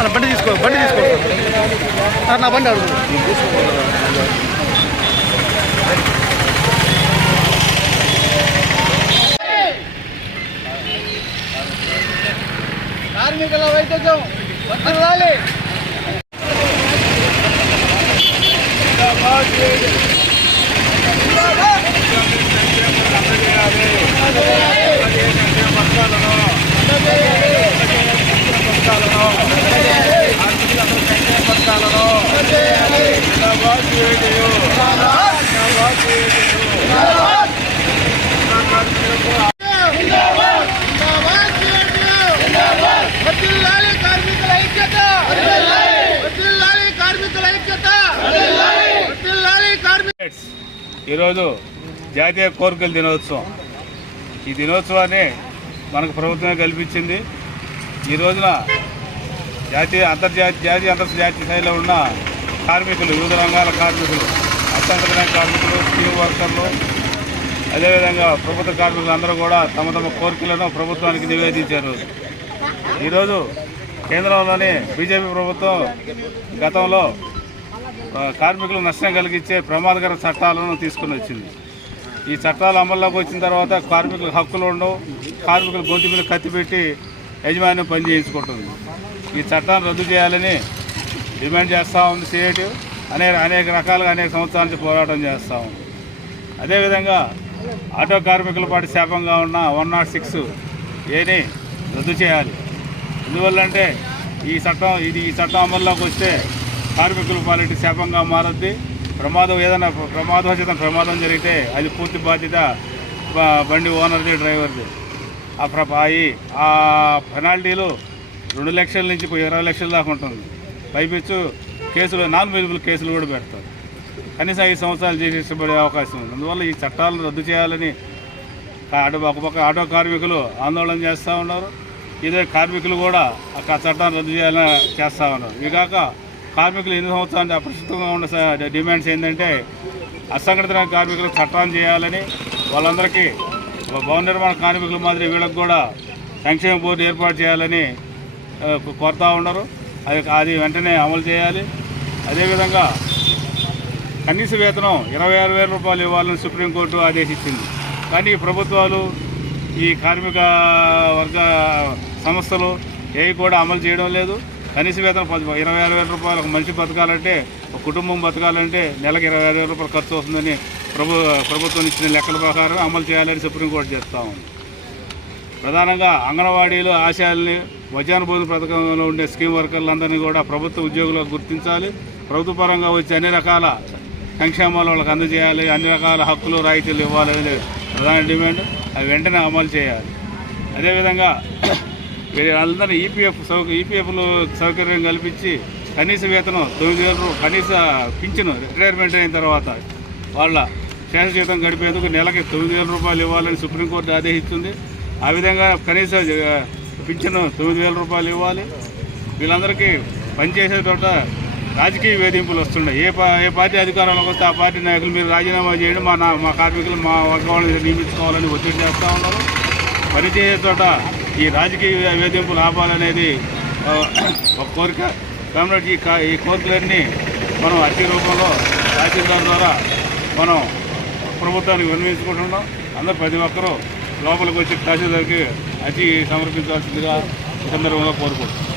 అన్న బండి తీసుకో బండి తీసుకో. సార్ నా బండి అడుగు. కార్మికుల వైద్యం వర్తిల్లాలి వర్తిల్లాలి కార్మికుల ఐక్యత వర్తిల్లాలి కార్మికుల ఐక్యత వర్తిల్లాలి కార్మిక ఈరోజు జాతీయ కోరికల దినోత్సవం. ఈ దినోత్సవాన్ని మనకు ప్రభుత్వమే కల్పించింది. ఈ రోజున జాతీయ అంతర్జాతీయ జాతీయ అంతర్జాతీయ స్థాయిలో ఉన్న కార్మికులు వివిధ రంగాల కార్మికులు అసంఘటిత కార్మికులు స్కీమ్ వర్కర్లు అదేవిధంగా ప్రభుత్వ కార్మికులు అందరూ కూడా తమ తమ కోరికలను ప్రభుత్వానికి నివేదించారు. ఈరోజు కేంద్రంలోని బీజేపీ ప్రభుత్వం గతంలో కార్మికులకు నష్టం కలిగించే ప్రమాదకర చట్టాలను తీసుకుని వచ్చింది. ఈ చట్టాలు అమల్లోకి వచ్చిన తర్వాత కార్మికుల హక్కులు ఉండవు కార్మికులు గొంతు మీద కత్తి పెట్టి యజమాన్యం పని చేయించుకుంటుంది. ఈ చట్టాన్ని రద్దు చేయాలని డిమాండ్ చేస్తూ ఉంది సిఐటి. అనేక అనేక రకాలుగా అనేక సంవత్సరాల నుంచి పోరాటం చేస్తూ ఉంది. అదేవిధంగా ఆటో కార్మికుల పాటు శాపంగా ఉన్న వన్ నాట్ సిక్స్ ఏని రద్దు చేయాలి. ఎందువల్లంటే ఈ చట్టం ఇది ఈ చట్టం అమల్లోకి వస్తే కార్మికుల పాలిటి శాపంగా మారద్ది. ప్రమాదం ఏదైనా ప్రమాదవశాతం ప్రమాదం జరిగితే అది పూర్తి బాధ్యత బండి ఓనర్ది డ్రైవర్ది. ఆ ప్రపాయి ఆ పెనాల్టీలు రెండు లక్షల నుంచి ఇరవై లక్షల దాకా ఉంటుంది. పైపించు కేసులు నాన్ వెజిబుల్ కేసులు కూడా పెడతారు. కనీసం ఐదు సంవత్సరాలు చేసేసబడే అవకాశం ఉంది. అందువల్ల ఈ చట్టాలను రద్దు చేయాలని అటు ఒక ఆటో కార్మికులు ఆందోళన చేస్తూ ఉన్నారు. ఇదే కార్మికులు కూడా ఆ చట్టాన్ని రద్దు చేయాలని చేస్తూ ఉన్నారు. ఇవి కాక కార్మికులు ఎన్ని సంవత్సరాలు అప్రస్తుతంగా ఉన్న డిమాండ్స్ ఏంటంటే అసంఘటిత కార్మికులకు చట్టాన్ని చేయాలని వాళ్ళందరికీ భవన నిర్మాణ కార్మికుల మాదిరి వీళ్ళకి కూడా సంక్షేమ బోర్డు ఏర్పాటు చేయాలని ఆ, ఉండరు ఉన్నారు. అది అది వెంటనే అమలు చేయాలి. అదేవిధంగా కనీస వేతనం ఇరవై ఆరు వేల రూపాయలు ఇవ్వాలని సుప్రీంకోర్టు ఆదేశించింది. కానీ ప్రభుత్వాలు ఈ కార్మిక వర్గ సంస్థలు ఏవి కూడా అమలు చేయడం లేదు. కనీస వేతనం పది ఇరవై ఆరు వేల రూపాయలు ఒక మనిషి బతకాలంటే ఒక కుటుంబం బతకాలంటే నెలకు ఇరవై ఆరు వేల రూపాయలు ఖర్చు అవుతుందని ప్రభు ప్రభుత్వం ఇచ్చిన లెక్కల ప్రకారం అమలు చేయాలని సుప్రీంకోర్టు చేస్తూ ఉంది. ప్రధానంగా అంగన్వాడీలు ఆశయాల్ని మధ్యాహ్న భోజన పథకంలో ఉండే స్కీమ్ వర్కర్లందరినీ కూడా ప్రభుత్వ ఉద్యోగులకు గుర్తించాలి. ప్రభుత్వ పరంగా వచ్చే అన్ని రకాల సంక్షేమాలు వాళ్ళకి అందజేయాలి. అన్ని రకాల హక్కులు రాయితీలు ఇవ్వాలనేది ప్రధాన డిమాండ్. అవి వెంటనే అమలు చేయాలి. అదేవిధంగా వీళ్ళందరినీ ఈపీఎఫ్ సౌ ఈపీఎఫ్లు సౌకర్యం కల్పించి కనీస వేతనం తొమ్మిది వేల కనీస పింఛను రిటైర్మెంట్ అయిన తర్వాత వాళ్ళ శేష జీతం గడిపేందుకు నెలకి తొమ్మిది వేల రూపాయలు ఇవ్వాలని సుప్రీంకోర్టు ఆదేశిస్తుంది. ఆ విధంగా కనీస పింఛను తొమ్మిది వేల రూపాయలు ఇవ్వాలి. వీళ్ళందరికీ పనిచేసే చోట రాజకీయ వేధింపులు వస్తున్నాయి. ఏ పా ఏ పార్టీ అధికారంలోకి వస్తే ఆ పార్టీ నాయకులు మీరు రాజీనామా చేయండి. మా నా మా కార్మికులు మా వర్గ వాళ్ళని నియమించుకోవాలని ఒత్తిడి చేస్తూ ఉన్నారు. పనిచేసే చోట ఈ రాజకీయ వేధింపులు ఆపాలనేది ఒక కోరిక. కాబట్టి ఈ కా- ఈ కోరికలన్నీ మనం అతి రూపంలో తహసీల్దార్ ద్వారా మనం ప్రభుత్వానికి విన్నవించుకుంటున్నాం అందరూ ప్రతి ఒక్కరూ లోపలికి వచ్చి తహసీల్దార్కి అతి సమర్పించాల్సిందిగా సందర్భంగా కోరుకుంటున్నాం.